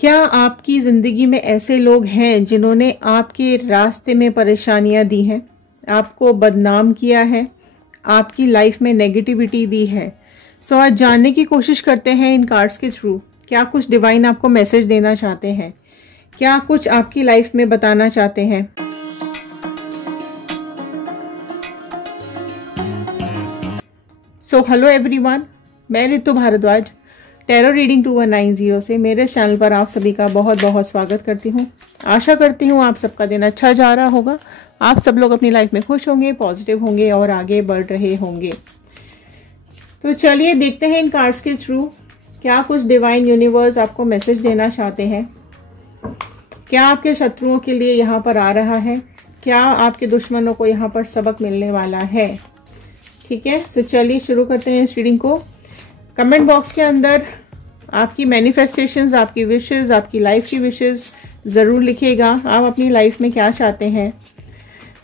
क्या आपकी ज़िंदगी में ऐसे लोग हैं जिन्होंने आपके रास्ते में परेशानियां दी हैं, आपको बदनाम किया है, आपकी लाइफ में नेगेटिविटी दी है? सो आज जानने की कोशिश करते हैं इन कार्ड्स के थ्रू क्या कुछ डिवाइन आपको मैसेज देना चाहते हैं, क्या कुछ आपकी लाइफ में बताना चाहते हैं। सो हेलो एवरीवन, मैं ऋतु भारद्वाज टैरो रीडिंग 2190 से मेरे चैनल पर आप सभी का बहुत बहुत स्वागत करती हूँ। आशा करती हूँ आप सबका दिन अच्छा जा रहा होगा, आप सब लोग अपनी लाइफ में खुश होंगे, पॉजिटिव होंगे और आगे बढ़ रहे होंगे। तो चलिए देखते हैं इन कार्ड्स के थ्रू क्या कुछ डिवाइन यूनिवर्स आपको मैसेज देना चाहते हैं। क्या आपके शत्रुओं के लिए यहाँ पर आ रहा है, क्या आपके दुश्मनों को यहाँ पर सबक मिलने वाला है। ठीक है, सो चलिए शुरू करते हैं इस रीडिंग को। कमेंट बॉक्स के अंदर आपकी मैनिफेस्टेशंस, आपकी विशेस, आपकी लाइफ की विशेस ज़रूर लिखिएगा। आप अपनी लाइफ में क्या चाहते हैं,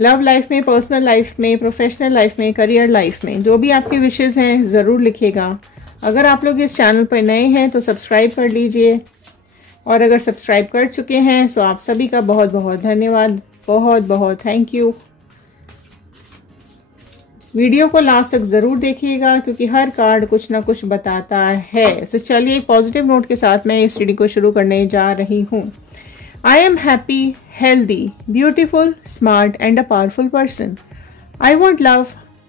लव लाइफ में, पर्सनल लाइफ में, प्रोफेशनल लाइफ में, करियर लाइफ में, जो भी आपकी विशेस हैं ज़रूर लिखिएगा। अगर आप लोग इस चैनल पर नए हैं तो सब्सक्राइब कर लीजिए, और अगर सब्सक्राइब कर चुके हैं तो आप सभी का बहुत बहुत धन्यवाद, बहुत बहुत थैंक यू। वीडियो को लास्ट तक ज़रूर देखिएगा क्योंकि हर कार्ड कुछ ना कुछ बताता है। तो चलिए एक पॉजिटिव नोट के साथ मैं इस रीडिंग को शुरू करने जा रही हूँ। I am happy, healthy, beautiful, smart and a powerful person. I want love,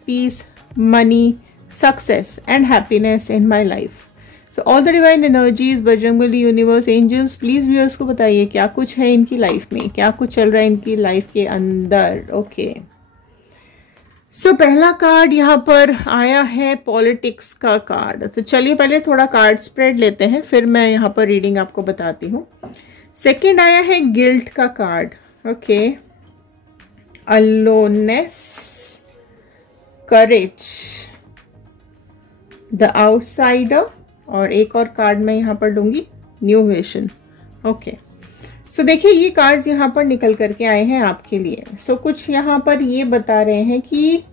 peace, money, success and happiness in my life. So all the divine energies, Bajrangbali, universe, angels, please viewers को बताइए क्या कुछ है इनकी लाइफ में, क्या कुछ चल रहा है इनकी लाइफ के अंदर। ओके, सो पहला कार्ड यहाँ पर आया है पॉलिटिक्स का कार्ड। तो चलिए पहले थोड़ा कार्ड स्प्रेड लेते हैं, फिर मैं यहाँ पर रीडिंग आपको बताती हूँ। सेकंड आया है गिल्ट का card. Okay, aloneness, courage, the outsider, और एक और कार्ड मैं यहाँ पर लूंगी, न्यू विजन। ओके, सो देखिए ये कार्ड्स यहाँ पर निकल करके आए हैं आपके लिए। सो कुछ यहाँ पर ये बता रहे हैं कि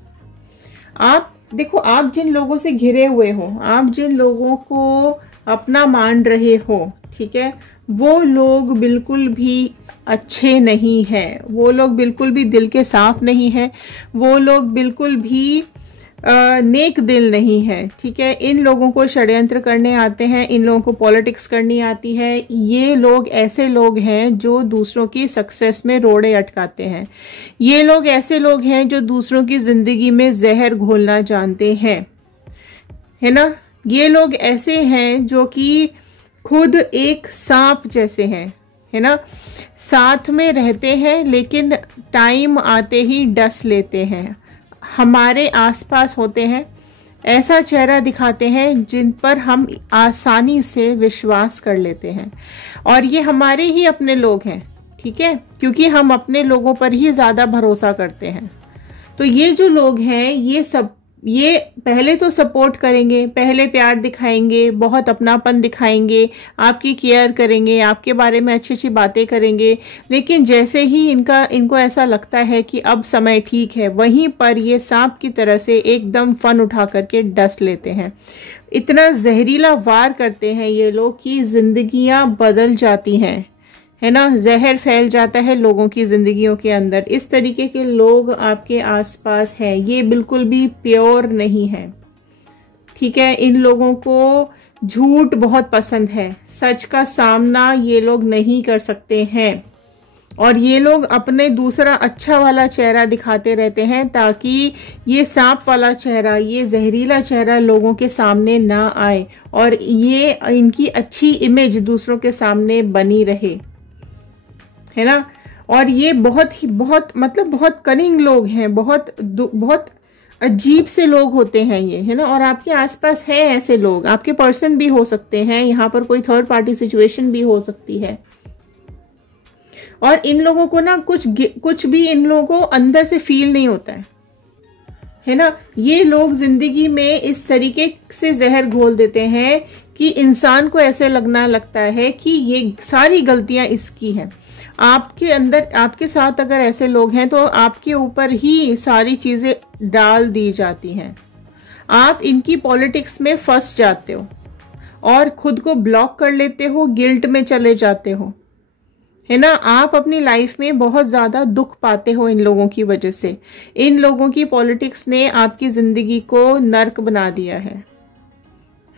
आप देखो, आप जिन लोगों से घिरे हुए हो, आप जिन लोगों को अपना मान रहे हो, ठीक है, वो लोग बिल्कुल भी अच्छे नहीं हैं, वो लोग बिल्कुल भी दिल के साफ नहीं हैं, वो लोग बिल्कुल भी नेक दिल नहीं है। ठीक है, इन लोगों को षड्यंत्र करने आते हैं, इन लोगों को पॉलिटिक्स करनी आती है। ये लोग ऐसे लोग हैं जो दूसरों की सक्सेस में रोड़े अटकाते हैं। ये लोग ऐसे लोग हैं जो दूसरों की ज़िंदगी में जहर घोलना जानते हैं, है ना। ये लोग ऐसे हैं जो कि खुद एक सांप जैसे हैं, है ना, साथ में रहते हैं लेकिन टाइम आते ही डस लेते हैं। हमारे आसपास होते हैं, ऐसा चेहरा दिखाते हैं जिन पर हम आसानी से विश्वास कर लेते हैं, और ये हमारे ही अपने लोग हैं। ठीक है, क्योंकि हम अपने लोगों पर ही ज़्यादा भरोसा करते हैं। तो ये जो लोग हैं ये पहले तो सपोर्ट करेंगे, पहले प्यार दिखाएंगे, बहुत अपनापन दिखाएंगे, आपकी केयर करेंगे, आपके बारे में अच्छी अच्छी बातें करेंगे, लेकिन जैसे ही इनको ऐसा लगता है कि अब समय ठीक है, वहीं पर ये सांप की तरह से एकदम फन उठा करके डस लेते हैं। इतना जहरीला वार करते हैं ये लोग कि जिंदगियां बदल जाती हैं, है ना, जहर फैल जाता है लोगों की ज़िंदगियों के अंदर। इस तरीके के लोग आपके आसपास हैं, ये बिल्कुल भी प्योर नहीं है। ठीक है, इन लोगों को झूठ बहुत पसंद है, सच का सामना ये लोग नहीं कर सकते हैं, और ये लोग अपने दूसरा अच्छा वाला चेहरा दिखाते रहते हैं ताकि ये सांप वाला चेहरा, ये जहरीला चेहरा लोगों के सामने ना आए, और ये इनकी अच्छी इमेज दूसरों के सामने बनी रहे, है ना। और ये बहुत कनिंग लोग हैं, बहुत अजीब से लोग होते हैं ये, है ना। और आपके आसपास है ऐसे लोग, आपके पर्सन भी हो सकते हैं, यहाँ पर कोई थर्ड पार्टी सिचुएशन भी हो सकती है। और इन लोगों को ना कुछ भी इन लोगों को अंदर से फील नहीं होता है ना। ये लोग जिंदगी में इस तरीके से जहर घोल देते हैं कि इंसान को ऐसे लगता है कि ये सारी गलतियां इसकी हैं। आपके अंदर, आपके साथ अगर ऐसे लोग हैं तो आपके ऊपर ही सारी चीज़ें डाल दी जाती हैं, आप इनकी पॉलिटिक्स में फंस जाते हो, और खुद को ब्लॉक कर लेते हो, गिल्ट में चले जाते हो, है ना। आप अपनी लाइफ में बहुत ज़्यादा दुख पाते हो इन लोगों की वजह से। इन लोगों की पॉलिटिक्स ने आपकी ज़िंदगी को नर्क बना दिया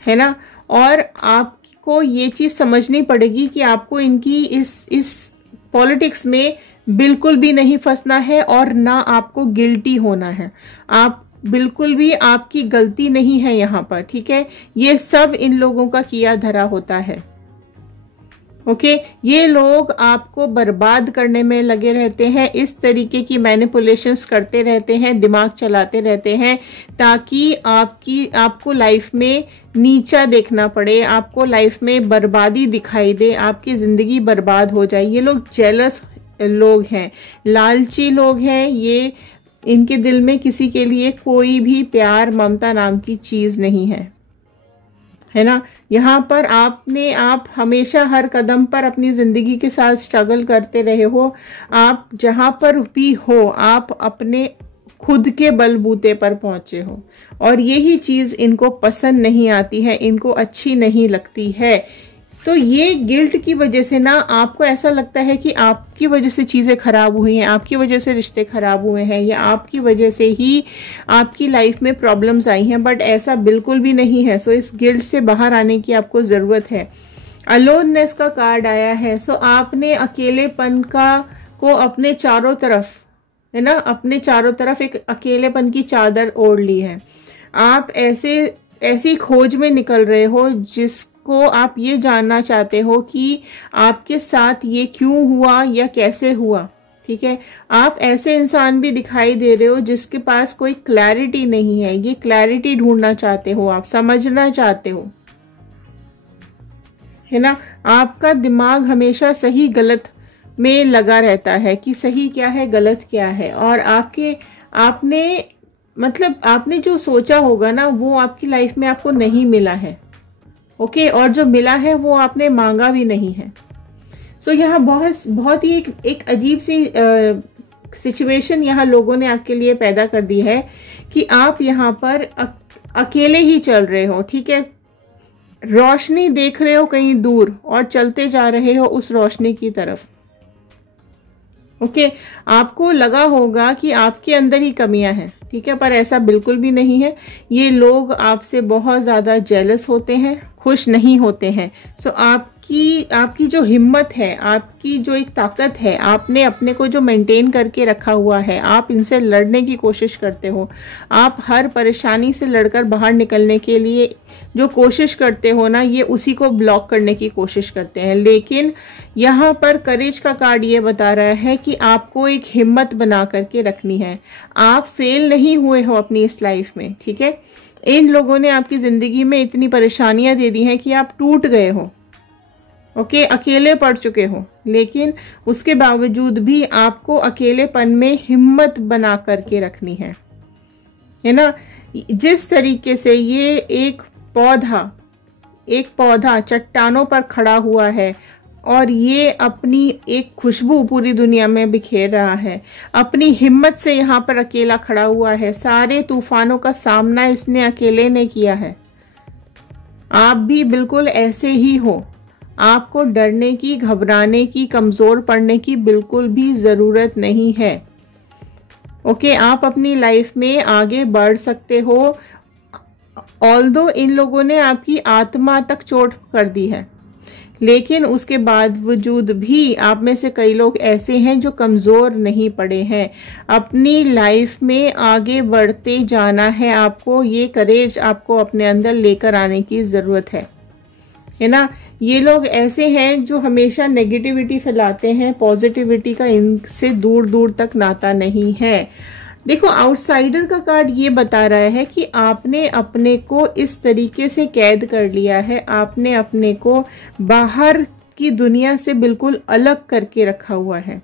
है ना। और आपको ये चीज़ समझनी पड़ेगी कि आपको इनकी इस पॉलिटिक्स में बिल्कुल भी नहीं फंसना है और ना आपको गिल्टी होना है। आप बिल्कुल भी, आपकी गलती नहीं है यहाँ पर, ठीक है। ये सब इन लोगों का किया धरा होता है। ओके, ये लोग आपको बर्बाद करने में लगे रहते हैं, इस तरीके की मैनिपुलेशंस करते रहते हैं, दिमाग चलाते रहते हैं, ताकि आपको लाइफ में नीचा देखना पड़े, आपको लाइफ में बर्बादी दिखाई दे, आपकी ज़िंदगी बर्बाद हो जाए। ये लोग जेलस लोग हैं, लालची लोग हैं। ये इनके दिल में किसी के लिए कोई भी प्यार ममता नाम की चीज़ नहीं है ना। यहाँ पर आप हमेशा हर कदम पर अपनी ज़िंदगी के साथ स्ट्रगल करते रहे हो। आप जहाँ पर भी हो, आप अपने खुद के बलबूते पर पहुँचे हो, और यही चीज़ इनको पसंद नहीं आती है, इनको अच्छी नहीं लगती है। तो ये गिल्ट की वजह से ना आपको ऐसा लगता है कि आपकी वजह से चीज़ें ख़राब हुई हैं, आपकी वजह से रिश्ते ख़राब हुए हैं, या आपकी वजह से ही आपकी लाइफ में प्रॉब्लम्स आई हैं, बट ऐसा बिल्कुल भी नहीं है। सो इस गिल्ट से बाहर आने की आपको ज़रूरत है। अलोननेस का कार्ड आया है। सो आपने अकेलेपन को अपने चारों तरफ, है ना, अपने चारों तरफ एक अकेलेपन की चादर ओढ़ ली है। आप ऐसी खोज में निकल रहे हो जिसको आप ये जानना चाहते हो कि आपके साथ ये क्यों हुआ या कैसे हुआ, ठीक है। आप ऐसे इंसान भी दिखाई दे रहे हो जिसके पास कोई क्लैरिटी नहीं है। ये क्लैरिटी ढूंढना चाहते हो, आप समझना चाहते हो, है ना। आपका दिमाग हमेशा सही गलत में लगा रहता है कि सही क्या है गलत क्या है, और आपने जो सोचा होगा ना वो आपकी लाइफ में आपको नहीं मिला है, ओके। और जो मिला है वो आपने मांगा भी नहीं है। सो यहाँ बहुत ही एक अजीब सी सिचुएशन यहाँ लोगों ने आपके लिए पैदा कर दी है कि आप यहाँ पर अकेले ही चल रहे हो, ठीक है। रोशनी देख रहे हो कहीं दूर और चलते जा रहे हो उस रोशनी की तरफ, ओके। आपको लगा होगा कि आपके अंदर ही कमियां हैं, ठीक है, पर ऐसा बिल्कुल भी नहीं है। ये लोग आपसे बहुत ज़्यादा जेलस होते हैं, खुश नहीं होते हैं। सो आपकी जो हिम्मत है, आपकी जो एक ताकत है, आपने अपने को जो मेंटेन करके रखा हुआ है, आप इनसे लड़ने की कोशिश करते हो। आप हर परेशानी से लड़कर बाहर निकलने के लिए जो कोशिश करते हो ना, ये उसी को ब्लॉक करने की कोशिश करते हैं। लेकिन यहाँ पर करेज का कार्ड ये बता रहा है कि आपको एक हिम्मत बना करके रखनी है। आप फेल नहीं हुए हो अपनी इस लाइफ में, ठीक है। इन लोगों ने आपकी ज़िंदगी में इतनी परेशानियां दे दी हैं कि आप टूट गए हो, ओके, अकेले पड़ चुके हो। लेकिन उसके बावजूद भी आपको अकेलेपन में हिम्मत बना करके रखनी है ना। जिस तरीके से ये एक पौधा चट्टानों पर खड़ा हुआ है और ये अपनी एक खुशबू पूरी दुनिया में बिखेर रहा है, अपनी हिम्मत से यहाँ पर अकेला खड़ा हुआ है। सारे तूफानों का सामना इसने अकेले ने किया है। आप भी बिल्कुल ऐसे ही हो। आपको डरने की, घबराने की, कमज़ोर पड़ने की बिल्कुल भी ज़रूरत नहीं है, ओके। आप अपनी लाइफ में आगे बढ़ सकते हो। ऑल्दो इन लोगों ने आपकी आत्मा तक चोट कर दी है, लेकिन उसके बावजूद भी आप में से कई लोग ऐसे हैं जो कमज़ोर नहीं पड़े हैं। अपनी लाइफ में आगे बढ़ते जाना है आपको। ये करेज आपको अपने अंदर लेकर आने की ज़रूरत है ना। ये लोग ऐसे हैं जो हमेशा नेगेटिविटी फैलाते हैं, पॉजिटिविटी का इनसे दूर दूर तक नाता नहीं है। देखो, आउटसाइडर का कार्ड ये बता रहा है कि आपने अपने को इस तरीके से कैद कर लिया है, आपने अपने को बाहर की दुनिया से बिल्कुल अलग करके रखा हुआ है।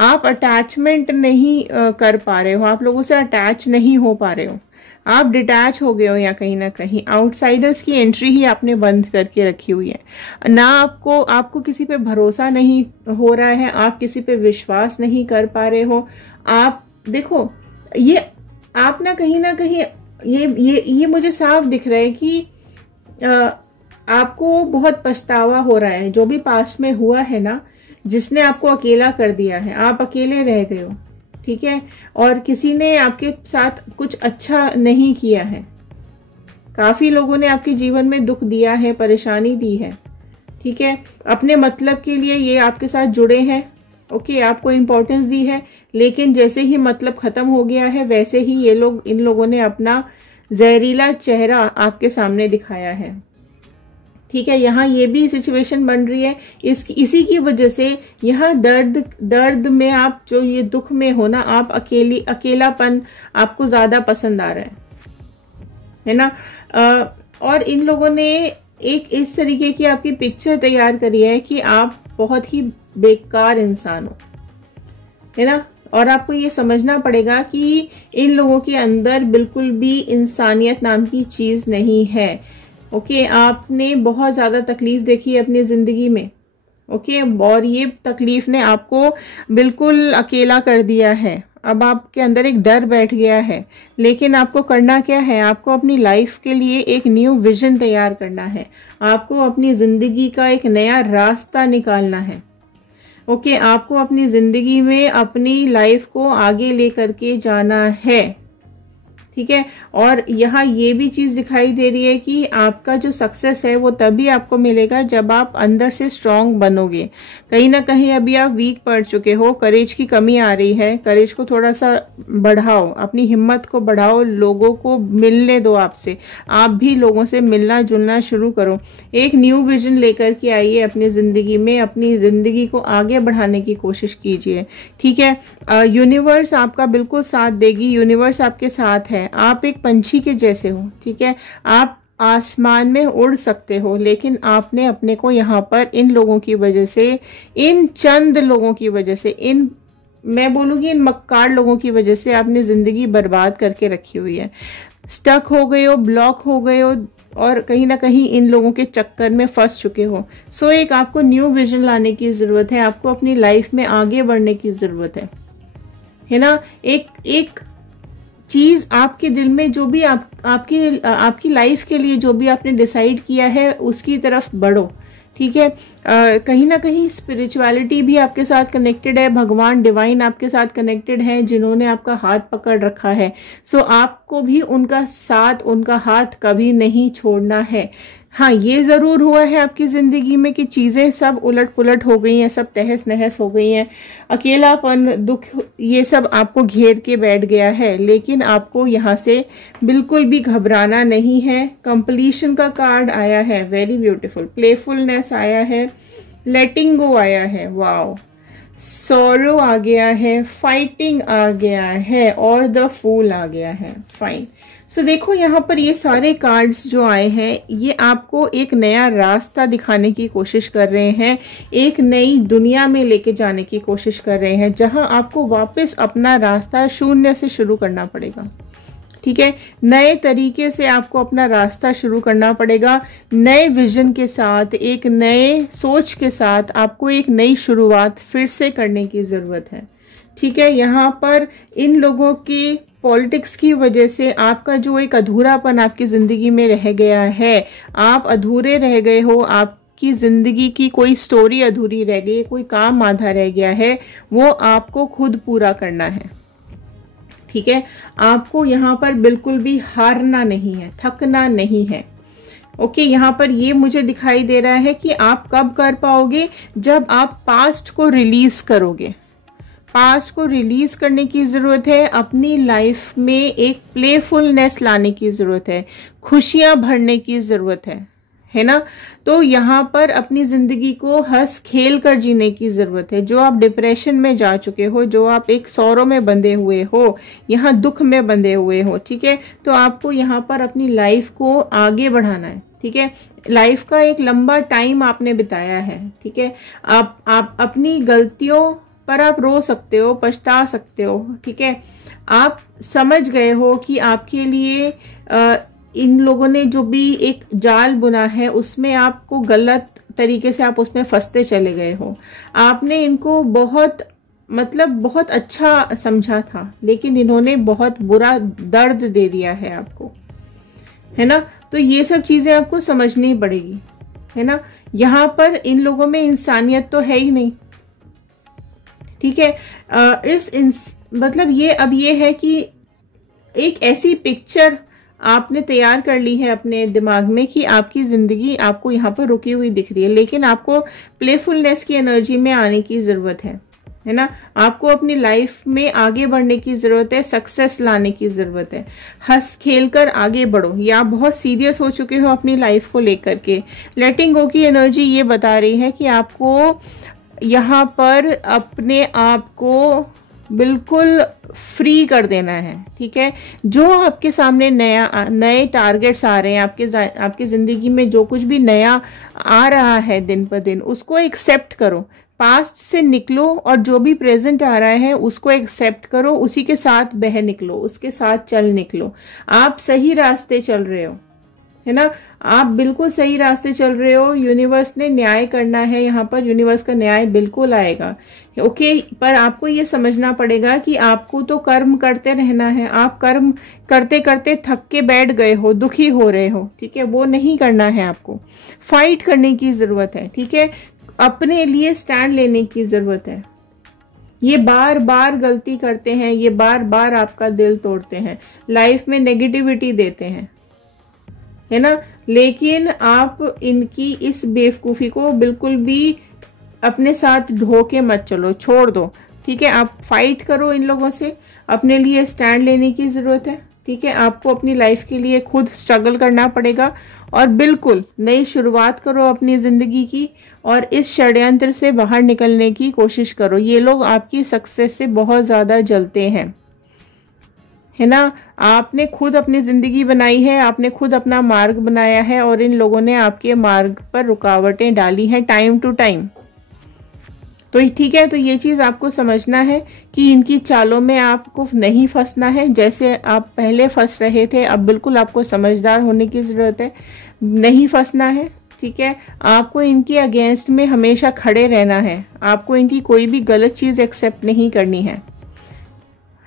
आप अटैचमेंट नहीं कर पा रहे हो, आप लोगों से अटैच नहीं हो पा रहे हो, आप डिटैच हो गए हो, या कहीं ना कहीं आउटसाइडर्स की एंट्री ही आपने बंद करके रखी हुई है ना। आपको किसी पे भरोसा नहीं हो रहा है, आप किसी पे विश्वास नहीं कर पा रहे हो। आप देखो, ये आप ना कहीं ये मुझे साफ दिख रहा है कि आपको बहुत पछतावा हो रहा है, जो भी पास्ट में हुआ है ना, जिसने आपको अकेला कर दिया है, आप अकेले रह गए हो, ठीक है, और किसी ने आपके साथ कुछ अच्छा नहीं किया है। काफी लोगों ने आपके जीवन में दुख दिया है, परेशानी दी है, ठीक है, अपने मतलब के लिए ये आपके साथ जुड़े हैं, ओके, आपको इम्पोर्टेंस दी है, लेकिन जैसे ही मतलब खत्म हो गया है वैसे ही ये लोग, इन लोगों ने अपना जहरीला चेहरा आपके सामने दिखाया है, ठीक है। यहाँ ये भी सिचुएशन बन रही है, इसी की वजह से यहाँ दर्द में आप जो ये दुख में हो ना, आप अकेलापन आपको ज्यादा पसंद आ रहा है ना। और इन लोगों ने एक इस तरीके की आपकी पिक्चर तैयार करी है कि आप बहुत ही बेकार इंसान हो, है ना। और आपको ये समझना पड़ेगा कि इन लोगों के अंदर बिल्कुल भी इंसानियत नाम की चीज नहीं है, ओके। आपने बहुत ज्यादा तकलीफ देखी है अपनी जिंदगी में, ओके, और ये तकलीफ ने आपको बिल्कुल अकेला कर दिया है। अब आपके अंदर एक डर बैठ गया है, लेकिन आपको करना क्या है, आपको अपनी लाइफ के लिए एक न्यू विजन तैयार करना है, आपको अपनी जिंदगी का एक नया रास्ता निकालना है, ओके। आपको अपनी जिंदगी में अपनी लाइफ को आगे लेकर के जाना है, ठीक है। और यहाँ ये भी चीज दिखाई दे रही है कि आपका जो सक्सेस है वो तभी आपको मिलेगा जब आप अंदर से स्ट्रांग बनोगे। कहीं ना कहीं अभी आप वीक पड़ चुके हो, करेज की कमी आ रही है, करेज को थोड़ा सा बढ़ाओ, अपनी हिम्मत को बढ़ाओ, लोगों को मिलने दो, आपसे आप भी लोगों से मिलना जुलना शुरू करो, एक न्यू विजन लेकर के आइए अपनी जिंदगी में, अपनी जिंदगी को आगे बढ़ाने की कोशिश कीजिए, ठीक है। यूनिवर्स आपका बिल्कुल साथ देगी, यूनिवर्स आपके साथ है, आप एक पंछी के जैसे हो, ठीक है, आप आसमान में उड़ सकते हो, लेकिन आपने अपने को यहाँ पर इन लोगों की वजह से, इन चंद लोगों की वजह से, इन मैं बोलूँगी इन मक्कार लोगों की वजह से आपने ज़िंदगी बर्बाद करके रखी हुई है। स्टक हो गए हो, ब्लॉक हो गए हो, और कहीं ना कहीं इन लोगों के चक्कर में फंस चुके हो। सो एक आपको न्यू विजन लाने की ज़रूरत है, आपको अपनी लाइफ में आगे बढ़ने की ज़रूरत है ना। एक चीज आपके दिल में जो भी आपकी लाइफ के लिए जो भी आपने डिसाइड किया है उसकी तरफ बढ़ो, ठीक है। कहीं ना कहीं स्पिरिचुअलिटी भी आपके साथ कनेक्टेड है, भगवान डिवाइन आपके साथ कनेक्टेड है, जिन्होंने आपका हाथ पकड़ रखा है। सो आपको भी उनका साथ, उनका हाथ कभी नहीं छोड़ना है। हाँ, ये ज़रूर हुआ है आपकी ज़िंदगी में कि चीज़ें सब उलट पुलट हो गई हैं, सब तहस नहस हो गई हैं, अकेलापन, दुख, ये सब आपको घेर के बैठ गया है, लेकिन आपको यहाँ से बिल्कुल भी घबराना नहीं है। कंप्लीशन का कार्ड आया है, वेरी ब्यूटीफुल, प्लेफुलनेस आया है, लेटिंग गो आया है, वाओ, सॉरो आ गया है, फाइटिंग आ गया है, और द फूल आ गया है, फाइन। सो देखो यहाँ पर ये सारे कार्ड्स जो आए हैं, ये आपको एक नया रास्ता दिखाने की कोशिश कर रहे हैं, एक नई दुनिया में लेके जाने की कोशिश कर रहे हैं, जहां आपको वापस अपना रास्ता शून्य से शुरू करना पड़ेगा, ठीक है। नए तरीके से आपको अपना रास्ता शुरू करना पड़ेगा, नए विजन के साथ, एक नए सोच के साथ आपको एक नई शुरुआत फिर से करने की ज़रूरत है, ठीक है। यहाँ पर इन लोगों की पॉलिटिक्स की वजह से आपका जो एक अधूरापन आपकी ज़िंदगी में रह गया है, आप अधूरे रह गए हो, आपकी ज़िंदगी की कोई स्टोरी अधूरी रह गई, कोई काम आधा रह गया है, वो आपको खुद पूरा करना है, ठीक है। आपको यहाँ पर बिल्कुल भी हारना नहीं है, थकना नहीं है, ओके। यहाँ पर ये मुझे दिखाई दे रहा है कि आप कब कर पाओगे, जब आप पास्ट को रिलीज करोगे। पास्ट को रिलीज करने की ज़रूरत है, अपनी लाइफ में एक प्लेफुलनेस लाने की ज़रूरत है, खुशियाँ भरने की ज़रूरत है ना। तो यहाँ पर अपनी ज़िंदगी को हंस खेल कर जीने की ज़रूरत है। जो आप डिप्रेशन में जा चुके हो, जो आप एक सौरों में बंधे हुए हो, यहाँ दुख में बंधे हुए हो, ठीक है, तो आपको यहाँ पर अपनी लाइफ को आगे बढ़ाना है, ठीक है। लाइफ का एक लंबा टाइम आपने बिताया है, ठीक है। आप अपनी गलतियों पर आप रो सकते हो, पछता सकते हो, ठीक है। आप समझ गए हो कि आपके लिए इन लोगों ने जो भी एक जाल बुना है उसमें आपको गलत तरीके से आप उसमें फंसते चले गए हो। आपने इनको बहुत बहुत अच्छा समझा था, लेकिन इन्होंने बहुत बुरा दर्द दे दिया है आपको, है ना। तो ये सब चीज़ें आपको समझनी पड़ेगी, है ना। यहाँ पर इन लोगों में इंसानियत तो है ही नहीं, ठीक है। मतलब ये अब ये है कि एक ऐसी पिक्चर आपने तैयार कर ली है अपने दिमाग में कि आपकी ज़िंदगी आपको यहाँ पर रुकी हुई दिख रही है, लेकिन आपको प्लेफुलनेस की एनर्जी में आने की ज़रूरत है ना। आपको अपनी लाइफ में आगे बढ़ने की ज़रूरत है, सक्सेस लाने की ज़रूरत है। हंस खेल कर आगे बढ़ो, या आप बहुत सीरियस हो चुके हो अपनी लाइफ को लेकर के। लेटिंग गो की एनर्जी ये बता रही है कि आपको यहाँ पर अपने आप को बिल्कुल फ्री कर देना है, ठीक है। जो आपके सामने नए टारगेट्स आ रहे हैं, आपकी ज़िंदगी में जो कुछ भी नया आ रहा है दिन पर दिन, उसको एक्सेप्ट करो। पास्ट से निकलो और जो भी प्रेजेंट आ रहा है उसको एक्सेप्ट करो, उसी के साथ बह निकलो, उसके साथ चल निकलो। आप सही रास्ते चल रहे हो, है ना। आप बिल्कुल सही रास्ते चल रहे हो। यूनिवर्स ने न्याय करना है, यहाँ पर यूनिवर्स का न्याय बिल्कुल आएगा, ओके। पर आपको ये समझना पड़ेगा कि आपको तो कर्म करते रहना है। आप कर्म करते करते थक के बैठ गए हो, दुखी हो रहे हो, ठीक है, वो नहीं करना है। आपको फाइट करने की ज़रूरत है, ठीक है। अपने लिए स्टैंड लेने की ज़रूरत है। ये बार बार गलती करते हैं, ये बार बार आपका दिल तोड़ते हैं, लाइफ में नेगेटिविटी देते हैं, है ना। लेकिन आप इनकी इस बेवकूफ़ी को बिल्कुल भी अपने साथ ढो के मत चलो, छोड़ दो, ठीक है। आप फाइट करो इन लोगों से, अपने लिए स्टैंड लेने की ज़रूरत है, ठीक है। आपको अपनी लाइफ के लिए खुद स्ट्रगल करना पड़ेगा और बिल्कुल नई शुरुआत करो अपनी ज़िंदगी की, और इस षड्यंत्र से बाहर निकलने की कोशिश करो। ये लोग आपकी सक्सेस से बहुत ज़्यादा जलते हैं, है ना। आपने खुद अपनी ज़िंदगी बनाई है, आपने खुद अपना मार्ग बनाया है, और इन लोगों ने आपके मार्ग पर रुकावटें डाली हैं टाइम टू टाइम। तो ठीक है, तो ये चीज़ आपको समझना है कि इनकी चालों में आपको नहीं फंसना है। जैसे आप पहले फंस रहे थे, अब बिल्कुल आपको समझदार होने की ज़रूरत है, नहीं फंसना है, ठीक है। आपको इनके अगेंस्ट में हमेशा खड़े रहना है, आपको इनकी कोई भी गलत चीज़ एक्सेप्ट नहीं करनी है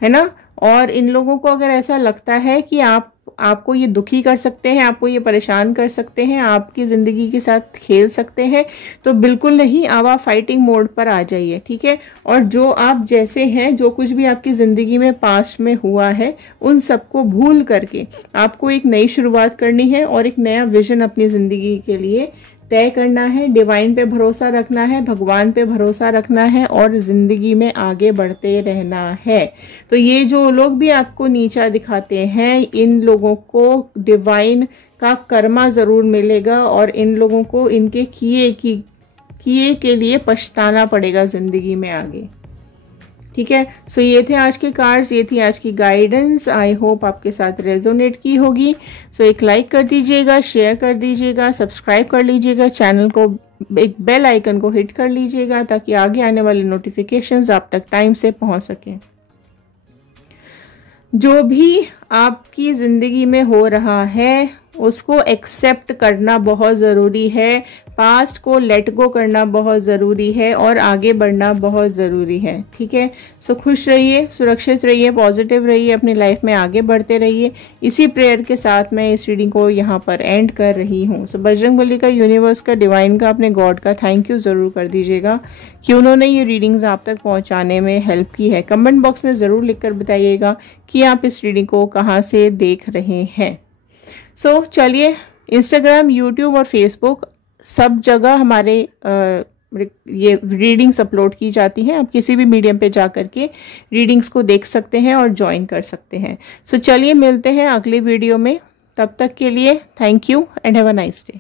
ना। और इन लोगों को अगर ऐसा लगता है कि आपको ये दुखी कर सकते हैं, आपको ये परेशान कर सकते हैं, आपकी ज़िंदगी के साथ खेल सकते हैं, तो बिल्कुल नहीं, आप फाइटिंग मोड पर आ जाइए, ठीक है। और जो आप जैसे हैं, जो कुछ भी आपकी ज़िंदगी में पास्ट में हुआ है, उन सबको भूल करके आपको एक नई शुरुआत करनी है और एक नया विजन अपनी ज़िंदगी के लिए तय करना है। डिवाइन पे भरोसा रखना है, भगवान पे भरोसा रखना है, और ज़िंदगी में आगे बढ़ते रहना है। तो ये जो लोग भी आपको नीचा दिखाते हैं, इन लोगों को डिवाइन का कर्मा ज़रूर मिलेगा, और इन लोगों को इनके किए के लिए पछताना पड़ेगा ज़िंदगी में आगे, ठीक है। सो ये थे आज के कार्ड्स, ये थी आज की गाइडेंस। आई होप आपके साथ रेजोनेट की होगी। सो एक लाइक कर दीजिएगा, शेयर कर दीजिएगा, सब्सक्राइब कर लीजिएगा चैनल को, एक बेल आइकन को हिट कर लीजिएगा ताकि आगे आने वाले नोटिफिकेशंस आप तक टाइम से पहुंच सकें। जो भी आपकी ज़िंदगी में हो रहा है उसको एक्सेप्ट करना बहुत ज़रूरी है, पास्ट को लेट गो करना बहुत ज़रूरी है, और आगे बढ़ना बहुत ज़रूरी है, ठीक है। सो खुश रहिए, सुरक्षित रहिए, पॉजिटिव रहिए, अपनी लाइफ में आगे बढ़ते रहिए। इसी प्रेयर के साथ मैं इस रीडिंग को यहाँ पर एंड कर रही हूँ। सो बजरंगबली का, यूनिवर्स का, डिवाइन का, अपने गॉड का थैंक यू ज़रूर कर दीजिएगा कि उन्होंने ये रीडिंग्स आप तक पहुँचाने में हेल्प की है। कमेंट बॉक्स में ज़रूर लिख कर बताइएगा कि आप इस रीडिंग को कहाँ से देख रहे हैं। सो चलिए, इंस्टाग्राम, यूट्यूब और फेसबुक सब जगह हमारे ये रीडिंग्स अपलोड की जाती हैं। आप किसी भी मीडियम पे जा कर के रीडिंग्स को देख सकते हैं और ज्वाइन कर सकते हैं। सो चलिए, मिलते हैं अगले वीडियो में। तब तक के लिए thank you and have a nice day.